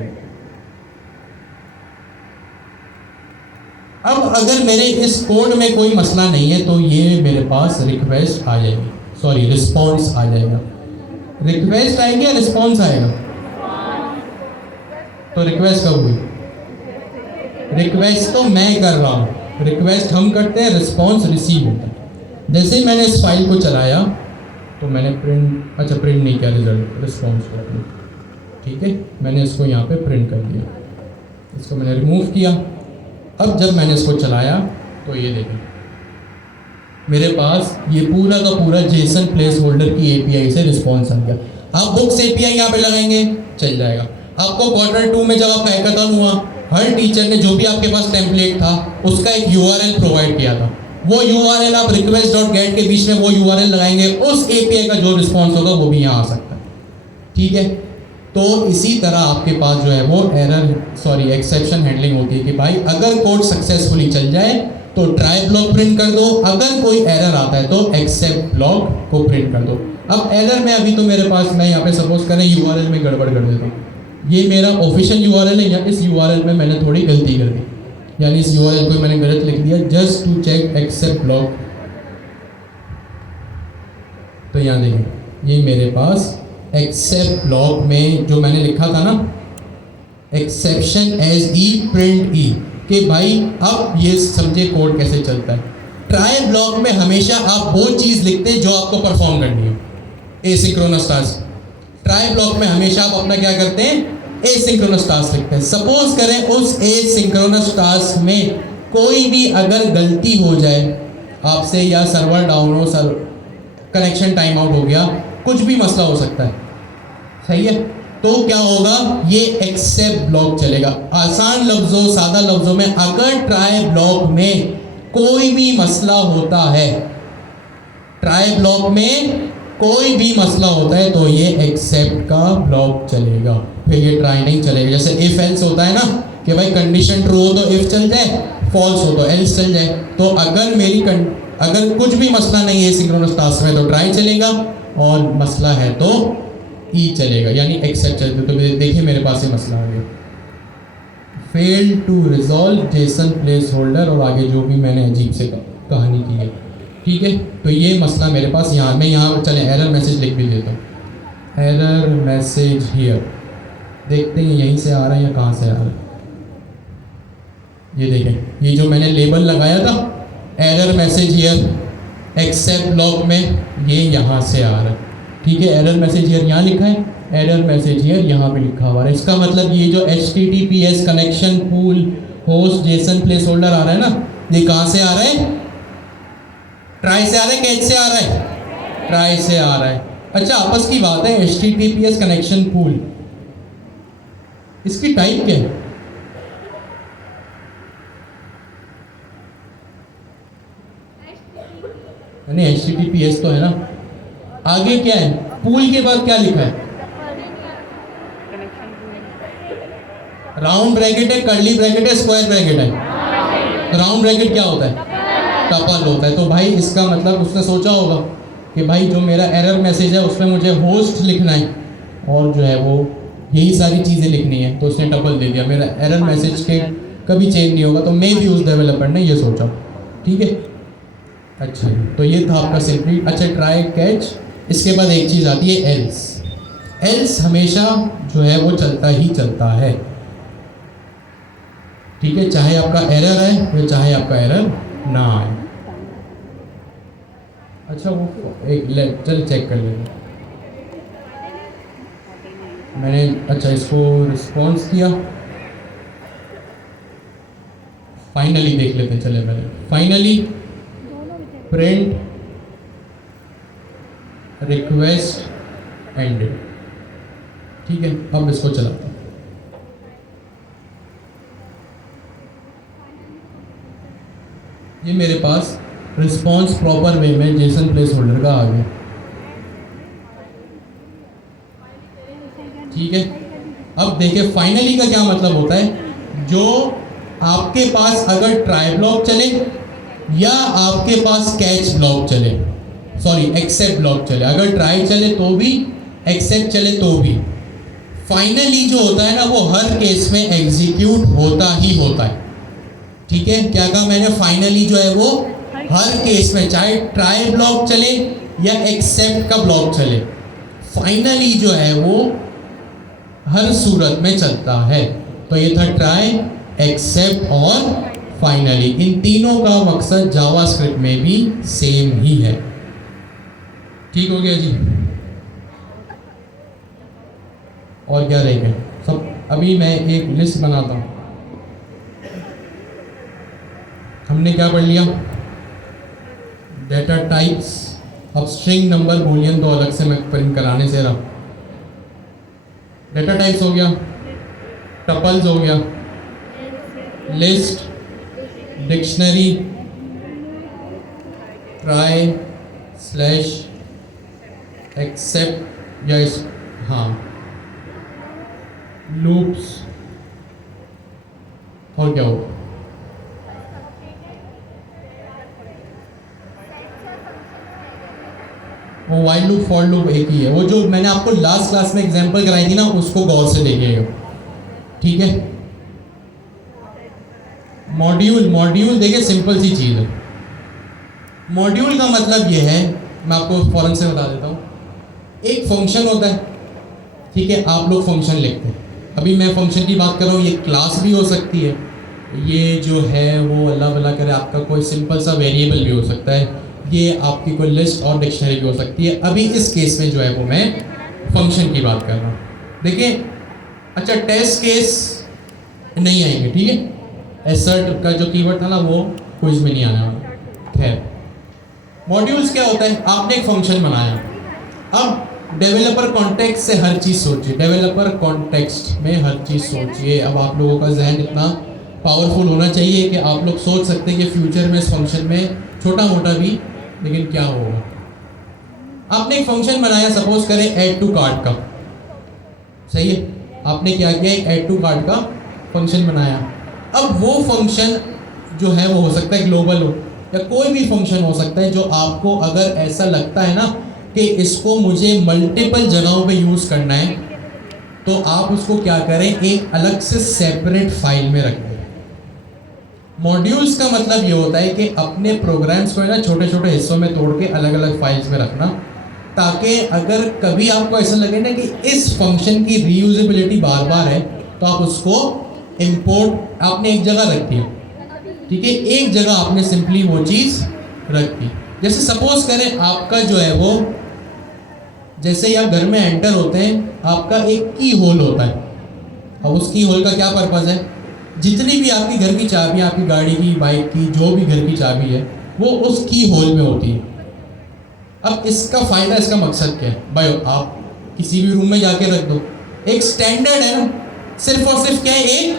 अब अगर मेरे इस कोड में कोई मसला नहीं है तो ये मेरे पास रिक्वेस्ट आ जाएगी, सॉरी रिस्पॉन्स आ जाएगा। रिक्वेस्ट आएगी या रिस्पॉन्स आएगा? तो रिक्वेस्ट कब हुई? रिक्वेस्ट तो मैं कर रहा हूँ, रिक्वेस्ट हम करते हैं, रिस्पॉन्स रिसीव होता है। जैसे ही मैंने इस फाइल को चलाया तो मैंने प्रिंट, अच्छा प्रिंट नहीं किया रिजल्ट, रिस्पॉन्स को, ठीक है। मैंने इसको यहाँ पे प्रिंट कर दिया, इसको मैंने रिमूव किया। अब जब मैंने इसको चलाया तो ये देखें मेरे पास ये पूरा का पूरा जेसन प्लेस होल्डर की एपीआई से रिस्पॉन्स आ गया। आप बुक्स एपीआई यहाँ पे लगाएंगे चल जाएगा। आपको क्वार्टर 2 में जब आपका हैकाथॉन हुआ, हर टीचर ने जो भी आपके पास टेम्पलेट था उसका एक यूआरएल प्रोवाइड किया था। वो यूआरएल आप request.get के बीच में वो यूआरएल लगाएंगे, उस एपीआई का जो रिस्पॉन्स होगा वो भी यहाँ आ सकता है, ठीक है। तो इसी तरह आपके पास जो है वो एक्सेप्शन हैंडलिंग होती है कि भाई अगर कोड सक्सेसफुली चल जाए तो ट्राई ब्लॉक प्रिंट कर दो, अगर कोई एरर आता है तो एक्सेप्ट ब्लॉक को प्रिंट कर दो। अब एरर में अभी तो मेरे पास, मैं यहाँ पे सपोज करें यूआरएल में गड़बड़ कर देता हूँ, ये मेरा ऑफिशियल यूआरएल है, या इस यूआरएल में मैंने थोड़ी गलती कर दी, यानी इस यूआरएल को मैंने गलत लिख दिया, just to check except block. तो यहाँ देखिए ये मेरे पास एक्सेप्ट ब्लॉक में जो मैंने लिखा था ना, एक्सेप्शन एज ई प्रिंट ई, कि भाई अब ये समझे कोड कैसे चलता है। ट्राई ब्लॉक में हमेशा आप वो चीज़ लिखते हैं जो आपको परफॉर्म करनी हो, एसिंक्रोनस टास्क। ट्राई ब्लॉक में हमेशा आप अपना क्या करते हैं? एसिंक्रोनस टास्क लिखते हैं। सपोज करें उस एसिंक्रोनस टास्क में कोई भी अगर गलती हो जाए आपसे, या सर्वर डाउन हो, कनेक्शन टाइम आउट हो गया, कुछ भी मसला हो सकता है, सही है। तो क्या होगा? ये एक्सेप्ट ब्लॉक चलेगा। आसान लफ्जों, सादा लफ्जों में, अगर ट्राई ब्लॉक में कोई भी मसला होता है, ट्राई ब्लॉक में कोई भी मसला होता है तो ये एक्सेप्ट का ब्लॉक चलेगा। फिर ये ट्राई नहीं चलेगा। जैसे इफ एल्स होता है ना कि भाई कंडीशन ट्रू हो तो इफ चल जाए, फॉल्स हो तो एल्स चल जाए। तो अगर कुछ भी मसला नहीं है सिंक्रोनस टास्क में तो ट्राई चलेगा, और मसला है तो ई चलेगा, यानी एक्सेप्ट चलेगा। तो देखिए मेरे पास ये मसला आ गया, fail to resolve JSON placeholder, और आगे जो भी मैंने अजीब से कहानी की है, ठीक है। तो ये मसला मेरे पास यहाँ, मैं यहाँ चले एरर मैसेज लिख भी देता हूँ, एरर मैसेज हियर। देखते हैं यहीं से आ रहा है या कहाँ से आ रहा है। ये देखें, ये जो मैंने लेबल लगाया था error message here except block में, ये यहाँ से आ रहा है, ठीक है। एरर मैसेज हियर यहाँ लिखा है, एरर मैसेज हियर यहाँ पे लिखा हुआ है। इसका मतलब ये जो HTTPS connection pool host JSON placeholder आ रहा है ना, ये कहाँ से आ रहा है? ट्राई से आ रहा है, कैच से आ रहा है? ट्राई से आ रहा है। अच्छा, आपस की बात है, HTTPS कनेक्शन पूल, इसकी टाइप क्या है? यानी HTTPS तो है ना, आगे क्या है? पूल के बाद क्या लिखा है? राउंड ब्रैकेट है, कर्ली ब्रैकेट है, स्क्वायर ब्रैकेट है? राउंड ब्रैकेट क्या होता है? टपल होता है। तो भाई इसका मतलब उसने सोचा होगा कि भाई जो मेरा एरर मैसेज है उसमें मुझे होस्ट लिखना है और जो है वो यही सारी चीज़ें लिखनी है, तो उसने टपल दे दिया। मेरा एरर मैसेज के कभी चेंज नहीं होगा, तो मे भी उस डेवलपर ने ये सोचा, ठीक है। अच्छा, तो ये था आपका सिंपली। अच्छा, ट्राई कैच, इसके बाद एक चीज़ आती है एल्स। एल्स हमेशा जो है वो चलता ही चलता है, ठीक है, चाहे आपका एरर है या चाहे आपका एरर ना आए। अच्छा, वो एक चल चेक कर लेंगे मैंने। अच्छा, इसको रिस्पॉन्स किया, फाइनली देख लेते चले। मैंने फाइनली प्रिंट रिक्वेस्ट एंडेड, ठीक है। अब इसको चलाते हैं। ये मेरे पास रिस्पॉन्स प्रॉपर वे में जेसन प्लेस होल्डर का आ गया, ठीक है। अब देखिए फाइनली का क्या मतलब होता है, जो आपके पास अगर ट्राई ब्लॉक चले या आपके पास कैच ब्लॉक चले, सॉरी एक्सेप्ट ब्लॉक चले, अगर ट्राई चले तो भी, एक्सेप्ट चले तो भी, फाइनली जो होता है ना वो हर केस में एग्जीक्यूट होता ही होता है, ठीक है। क्या कहा मैंने? फाइनली जो है वो हर केस में, चाहे ट्राई ब्लॉक चले या एक्सेप्ट का ब्लॉक चले, फाइनली जो है वो हर सूरत में चलता है। तो ये था ट्राई, एक्सेप्ट और फाइनली। इन तीनों का मकसद जावास्क्रिप्ट में भी सेम ही है, ठीक हो गया जी। और क्या रह गया सब? अभी मैं एक लिस्ट बनाता हूँ। हमने क्या पढ़ लिया? Data types. अब स्ट्रिंग, नंबर, बूलियन तो अलग से मैं प्रिंट कराने से रहा। डेटा टाइप्स हो गया, टपल्स हो गया, list, dictionary, try, slash, except या इस, हाँ, लूप्स, और क्या होगा? वो वाइल लूप, फॉर लूप एक ही है। वो जो मैंने आपको लास्ट क्लास में एग्जांपल कराई थी ना, उसको गौर से देखिएगा, ठीक है। मॉड्यूल, मॉड्यूल देखिए सिंपल सी चीज़ है। मॉड्यूल का मतलब ये है, मैं आपको फौरन से बता देता हूँ। एक फंक्शन होता है, ठीक है, आप लोग फंक्शन लिखते हैं। अभी मैं फंक्शन की बात कर रहा हूँ, ये क्लास भी हो सकती है, ये जो है वो अल्लाह भला करे आपका कोई सिंपल सा वेरिएबल भी हो सकता है, ये आपकी कोई लिस्ट और डिक्शनरी भी हो सकती है। अभी इस केस में जो है वो मैं फंक्शन की बात कर रहा हूँ, देखिए। अच्छा, टेस्ट केस नहीं आएंगे, ठीक है। एसर्ट का जो कीवर्ड था ना वो क्विज में नहीं आने वाला। खैर, मॉड्यूल्स क्या होता है? आपने एक फंक्शन बनाया, अब डेवलपर कॉन्टेक्स्ट से हर चीज़ सोचिए, डेवलपर कॉन्टेक्स्ट में हर चीज़ सोचिए। अब आप लोगों का जहन इतना पावरफुल होना चाहिए कि आप लोग सोच सकते हैं कि फ्यूचर में इस फंक्शन में छोटा मोटा भी, लेकिन क्या होगा। आपने एक फंक्शन बनाया, सपोज करें ऐड टू कार्ट का, सही है। आपने क्या किया, एक ऐड टू कार्ट का फंक्शन बनाया। अब वो फंक्शन जो है वो हो सकता है ग्लोबल हो या कोई भी फंक्शन हो सकता है, जो आपको अगर ऐसा लगता है ना कि इसको मुझे मल्टीपल जगहों पे यूज़ करना है, तो आप उसको क्या करें, एक अलग से सेपरेट फाइल में रख दें। मॉड्यूल्स का मतलब ये होता है कि अपने प्रोग्राम्स को है ना छोटे छोटे हिस्सों में तोड़ के अलग अलग फाइल्स में रखना, ताकि अगर कभी आपको ऐसा लगे ना कि इस फंक्शन की रीयूजेबिलिटी बार बार है, तो आप उसको इंपोर्ट आपने एक जगह रख दिया, ठीक है, एक जगह आपने सिंपली वो चीज़ रख दी। जैसे सपोज करें आपका जो है वो, जैसे ही आप घर में एंटर होते हैं आपका एक की होल होता है। अब उस की होल का क्या पर्पज़ है, जितनी भी आपकी घर की चाबी, आपकी गाड़ी की, बाइक की, जो भी घर की चाबी है वो उस की होल में होती है। अब इसका फ़ायदा, इसका मकसद क्या है भाई, आप किसी भी रूम में जाके रख दो, एक स्टैंडर्ड है ना, सिर्फ और सिर्फ क्या है, एक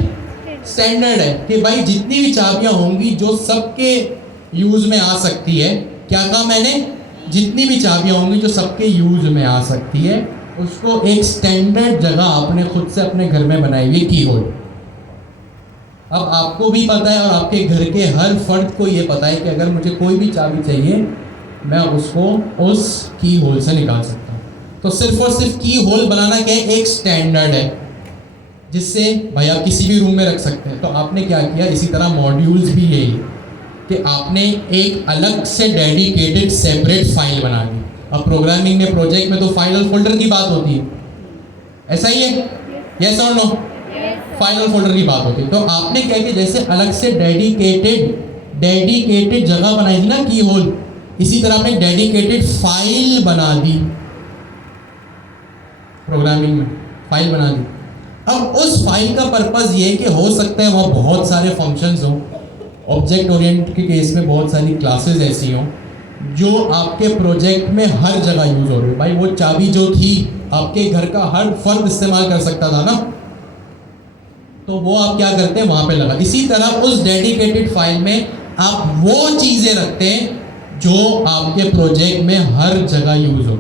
स्टैंडर्ड है कि भाई जितनी भी चाबियां होंगी जो सबके यूज़ में आ सकती है, क्या कहा मैंने, जितनी भी चाबियां होंगी जो सबके यूज़ में आ सकती है, उसको एक स्टैंडर्ड जगह आपने खुद से अपने घर में बनाई हुई की होल। अब आपको भी पता है और आपके घर के हर फर्द को ये पता है कि अगर मुझे कोई भी चाबी चाहिए मैं उसको उस की होल से निकाल सकता हूँ। तो सिर्फ और सिर्फ की होल बनाना क्या है, एक स्टैंडर्ड है जिससे भाई आप किसी भी रूम में रख सकते हैं। तो आपने क्या किया, इसी तरह मॉड्यूल्स भी यही कि आपने एक अलग से डेडिकेटेड सेपरेट फाइल बना दी। अब प्रोग्रामिंग में, प्रोजेक्ट में तो फाइल और फोल्डर की बात होती है, ऐसा ही है, यस और नो, फाइल और फोल्डर की बात होती है। तो आपने क्या किया, जैसे अलग से डेडिकेटेड जगह बनाई थी ना की होल, इसी तरह आपने डेडिकेटेड फाइल बना दी, प्रोग्रामिंग में फाइल बना दी। अब उस फाइल का पर्पज़ ये है कि हो सकता है वहाँ बहुत सारे फंक्शंस हों, ऑब्जेक्ट ओरिएंट के केस में बहुत सारी क्लासेस ऐसी हों जो आपके प्रोजेक्ट में हर जगह यूज़ हो रही है। भाई वो चाबी जो थी आपके घर का हर फर्द इस्तेमाल कर सकता था ना, तो वो आप क्या करते हैं, वहाँ पे लगा। इसी तरह उस डेडिकेटेड फाइल में आप वो चीज़ें रखते हैं जो आपके प्रोजेक्ट में हर जगह यूज़ हो।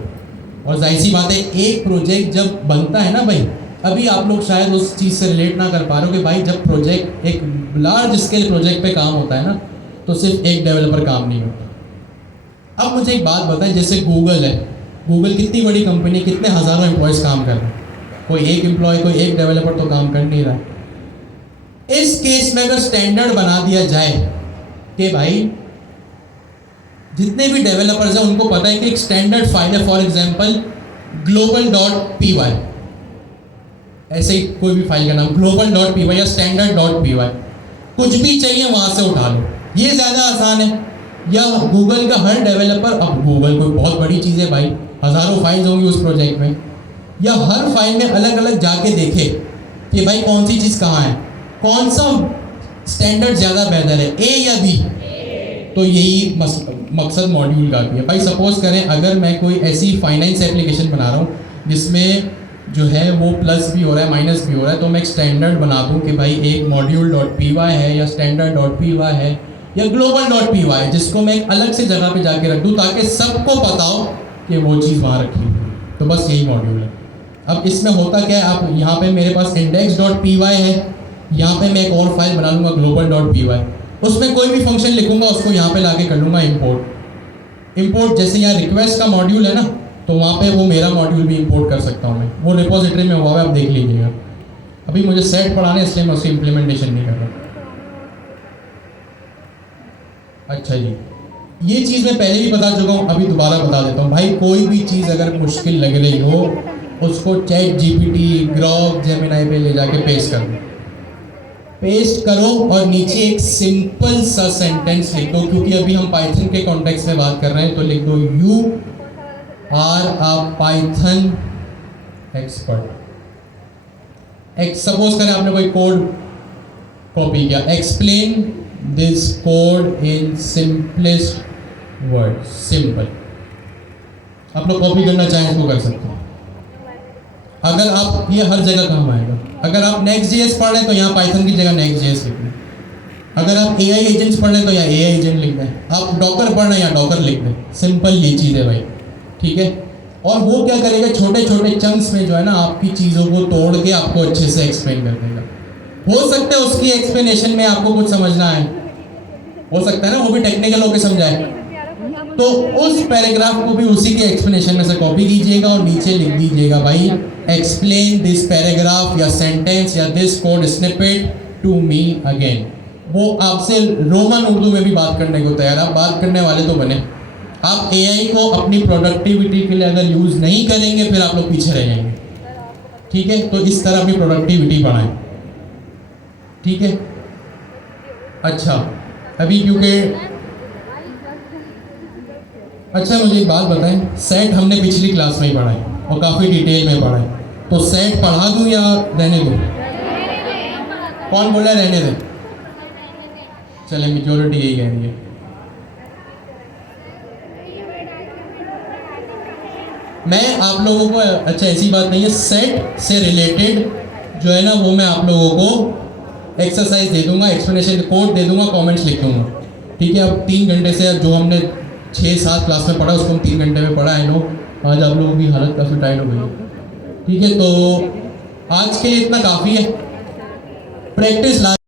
और जाहिर सी बात है, एक प्रोजेक्ट जब बनता है ना भाई, अभी आप लोग शायद उस चीज़ से रिलेट ना कर पा रहे हो कि भाई जब प्रोजेक्ट, एक लार्ज स्केल प्रोजेक्ट पे काम होता है ना, तो सिर्फ एक डेवलपर काम नहीं होता। अब मुझे एक बात बताएं, जैसे गूगल है, गूगल कितनी बड़ी कंपनी, कितने हज़ारों एम्प्लॉयज़ काम कर रहे हैं, कोई एक एम्प्लॉय, कोई एक डेवलपर तो काम कर नहीं रहा। इस केस में अगर स्टैंडर्ड बना दिया जाए कि भाई जितने भी डेवलपर्स हैं उनको पता है कि एक स्टैंडर्ड फाइल है, फॉर एग्जांपल global.py, ऐसे ही कोई भी फाइल का नाम global.py या standard.py, कुछ भी चाहिए वहाँ से उठा लो, ये ज़्यादा आसान है। या गूगल का हर डेवलपर, अब गूगल कोई बहुत बड़ी चीज़ है भाई, हज़ारों फाइल्स होंगी उस प्रोजेक्ट में, या हर फाइल में अलग अलग जाके देखे कि भाई कौन सी चीज़ कहाँ है, कौन सा स्टैंडर्ड ज़्यादा बेहतर है, ए या बी। तो यही मकसद मॉड्यूल का भी है। भाई सपोज करें अगर मैं कोई ऐसी फाइनेंस एप्लीकेशन बना रहा हूँ जिसमें जो है वो प्लस भी हो रहा है, माइनस भी हो रहा है, तो मैं एक स्टैंडर्ड बना दूँ कि भाई एक module.py है या standard.py है या global.py है, जिसको मैं एक अलग से जगह पे जाके रख दूँ ताकि सबको पता हो कि वो चीज़ वहाँ रखी हुई है। तो बस यही मॉड्यूल है। अब इसमें होता क्या है, आप यहाँ पे मेरे पास index.py है, यहाँ पे मैं एक और फाइल बना लूँगा global.py, उसमें कोई भी फंक्शन लिखूँगा, उसको यहाँ पे लाके कर लूँगा इंपोर्ट। जैसे यहाँ रिक्वेस्ट का मॉड्यूल है ना, तो वहाँ पे वो मेरा मॉड्यूल भी इंपोर्ट कर सकता हूँ मैं, वो रिपोजिटरी में हुआ है, आप देख लीजिएगा। अभी मुझे सेट पढ़ाने इसलिए मैं उसकी इम्प्लीमेंटेशन नहीं कर रहा। अच्छा जी, ये चीज़ मैं पहले भी बता चुका हूँ, अभी दोबारा बता देता हूँ। भाई कोई भी चीज़ अगर मुश्किल लग रही हो, उसको ChatGPT, ग्रॉक, जेमिनी पे ले जाके पेस्ट करो और नीचे एक सिंपल सा सेंटेंस लिख दो, क्योंकि अभी हम पाइथन के कॉन्टेक्स्ट में बात कर रहे हैं, तो लिख दो you are a Python expert. Suppose करें आपने कोई कोड कॉपी किया, explain this code in simplest word, simple. आप लोग कॉपी करना चाहें इसको कर सकते हैं। अगर आप, ये हर जगह काम आएगा। अगर आप Next.js पढ़ रहे हैं तो यहाँ पाइथन की जगह Next.js लिख दें। अगर आप AI एजेंट्स पढ़ रहे हैं तो यहाँ AI एजेंट लिख दें। आप डॉकर पढ़ रहे हैं यहाँ डॉकर लिख दें। सिंपल ये चीज़ है भाई, ठीक है। और वो क्या करेगा, छोटे छोटे चंक्स में जो है ना आपकी चीज़ों को तोड़ के आपको अच्छे से एक्सप्लेन कर देगा। हो सकता है उसकी एक्सप्लेनेशन में आपको कुछ समझना है, हो सकता है ना वो भी टेक्निकल होकर समझाए, तो उस पैराग्राफ को भी उसी के एक्सप्लेनेशन में से कॉपी कीजिएगा और नीचे लिख दीजिएगा भाई एक्सप्लेन दिस पैराग्राफ या सेंटेंस या this code snippet to me again. वो आपसे रोमन उर्दू में भी बात करने को तैयार, आप बात करने वाले तो बने। आप एआई को अपनी प्रोडक्टिविटी के लिए अगर यूज़ नहीं करेंगे फिर आप लोग पीछे रह जाएंगे, ठीक है? तो इस तरह अपनी प्रोडक्टिविटी बढ़ाएं, ठीक है? अच्छा, अभी क्योंकि अच्छा मुझे एक बात बताएं, सेट हमने पिछली क्लास में ही पढ़ा है और काफ़ी डिटेल में पढ़ा है, तो सेट पढ़ा दूं या रहने दूं? कौन बोला रहने दें? चले मेजोरिटी यही कह रही है। मैं आप लोगों को, अच्छा ऐसी बात नहीं है, सेट से रिलेटेड जो है ना वो मैं आप लोगों को एक्सरसाइज दे दूंगा, एक्सप्लेनेशन कोड दे दूंगा, कमेंट्स लिख दूंगा, ठीक है? अब 3 घंटे से जो हमने 6-7 क्लास में पढ़ा उसको हम 3 घंटे में पढ़ा है। नो आज आप लोगों की हालत काफ़ी टाइट हो गई है, ठीक है? तो आज के लिए इतना काफ़ी है, प्रैक्टिस